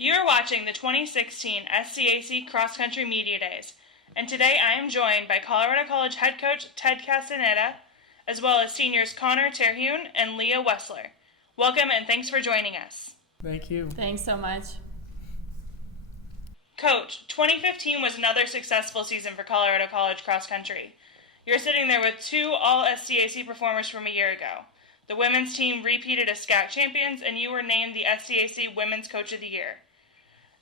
You are watching the 2016 SCAC Cross Country Media Days, and today I am joined by Colorado College head coach Ted Castaneda, as well as seniors Connor Terhune and Leah Wessler. Welcome and thanks for joining us. Thank you. Thanks so much. Coach, 2015 was another successful season for Colorado College cross country. You're sitting there with two all-SCAC performers from a year ago. The women's team repeated as SCAC champions, and you were named the SCAC Women's Coach of the Year.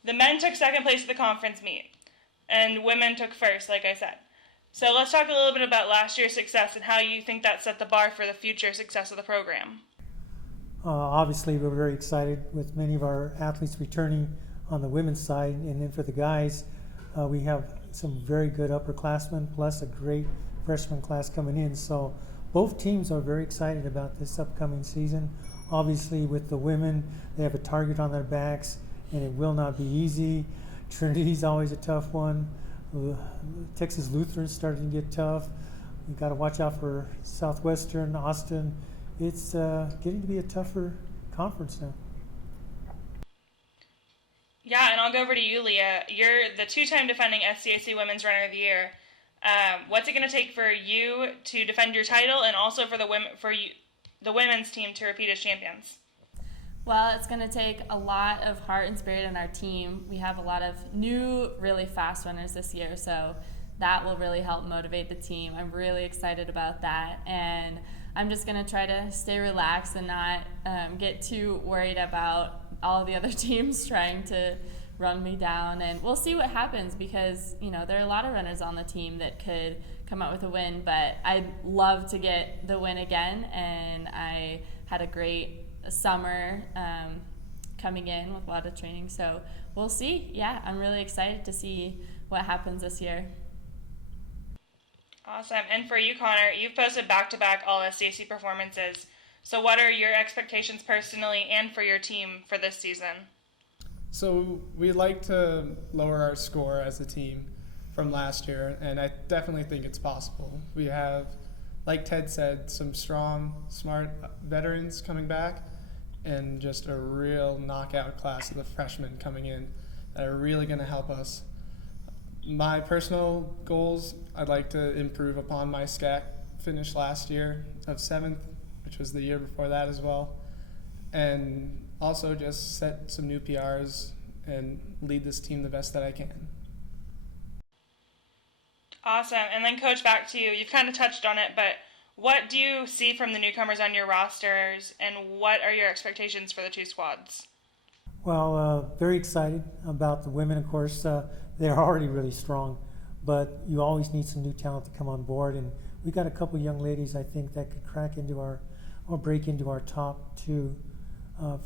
The men took second place at the conference meet, and women took first, like I said. So let's talk a little bit about last year's success and how you think that set the bar for the future success of the program. Obviously, we're very excited with many of our athletes returning on the women's side, and then for the guys, we have some very good upperclassmen plus a great freshman class coming in. So both teams are very excited about this upcoming season. Obviously, with the women, they have a target on their backs, and it will not be easy. Trinity's always a tough one. Texas Lutheran's starting to get tough. We got to watch out for Southwestern, Austin. It's getting to be a tougher conference now. Yeah, and I'll go over to you, Leah. You're the two-time defending SCAC Women's Runner of the Year. What's it going to take for you to defend your title, and also for the women's team to repeat as champions? Well, it's going to take a lot of heart and spirit in our team. We have a lot of new, really fast runners this year, so that will really help motivate the team. I'm really excited about that, and I'm just going to try to stay relaxed and not get too worried about all the other teams trying to run me down. And we'll see what happens because, there are a lot of runners on the team that could come out with a win, but I'd love to get the win again, and I had a great summer coming in with a lot of training, so we'll see. Yeah, I'm really excited to see what happens this year. Awesome. And for you, Connor, you've posted back-to-back all-SCAC performances. So what are your expectations personally and for your team for this season? So we'd like to lower our score as a team from last year, and I definitely think it's possible. We have, like Ted said, some strong, smart veterans coming back, and just a real knockout class of the freshmen coming in that are really going to help us. My personal goals, I'd like to improve upon my SCAC finish last year of 7th, which was the year before that as well, and also just set some new PRs and lead this team the best that I can. Awesome. And then, Coach, back to you. You've kind of touched on it, but what do you see from the newcomers on your rosters, and what are your expectations for the two squads? Well, very excited about the women, of course. They're already really strong, but you always need some new talent to come on board, and we got a couple young ladies I think that could crack into or break into our top two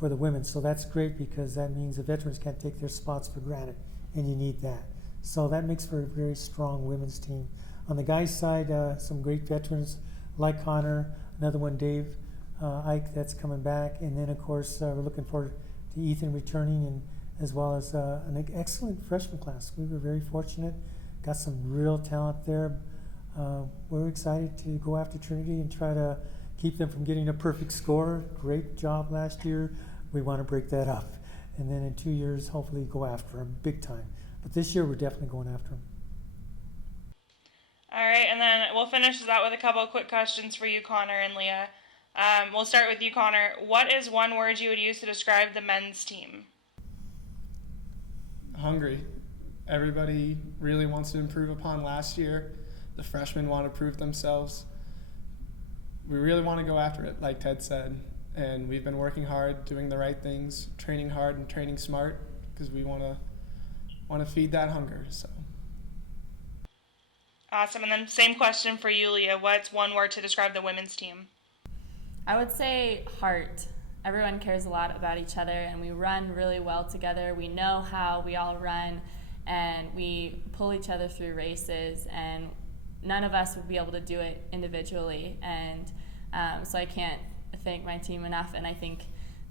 for the women. So that's great because that means the veterans can't take their spots for granted, and you need that. So that makes for a very strong women's team. On the guys' side, some great veterans like Connor, another one, Dave Ike, that's coming back, and then of course we're looking forward to Ethan returning, and as well as an excellent freshman class. We were very fortunate, got some real talent there. We're excited to go after Trinity and try to keep them from getting a perfect score. Great job last year. We want to break that up. And then in 2 years, hopefully go after them big time. But this year, we're definitely going after them. All right, and then we'll finish this out with a couple of quick questions for you, Connor and Leah. We'll start with you, Connor. What is one word you would use to describe the men's team? Hungry. Everybody really wants to improve upon last year. The freshmen want to prove themselves. We really want to go after it, like Ted said, and we've been working hard, doing the right things, training hard and training smart, because we want to feed that hunger. So. Awesome. And then same question for you, Leah. What's one word to describe the women's team? I would say heart. Everyone cares a lot about each other, and we run really well together. We know how we all run, and we pull each other through races, and none of us would be able to do it individually. And so I can't thank my team enough, and I think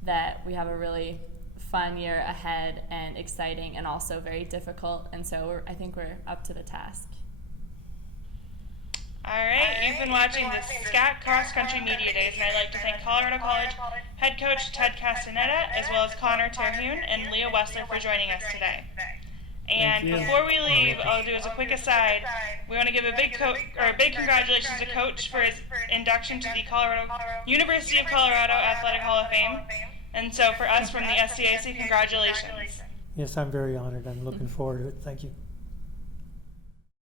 that we have a really fun year ahead and exciting and also very difficult, and so I think we're up to the task. All right, you've been watching the SCAC Cross Country Media Days, and I'd like to thank Colorado College head coach Ted Castaneda, as well as Connor Terhune and Leah Wessler for joining us today. And before we leave, I'll do as a quick aside, we want to give a big congratulations to Coach for his induction to the University of Colorado Athletic Hall of Fame. And so for us from the SCAC, congratulations. Yes, I'm very honored. I'm looking forward to it. Thank you.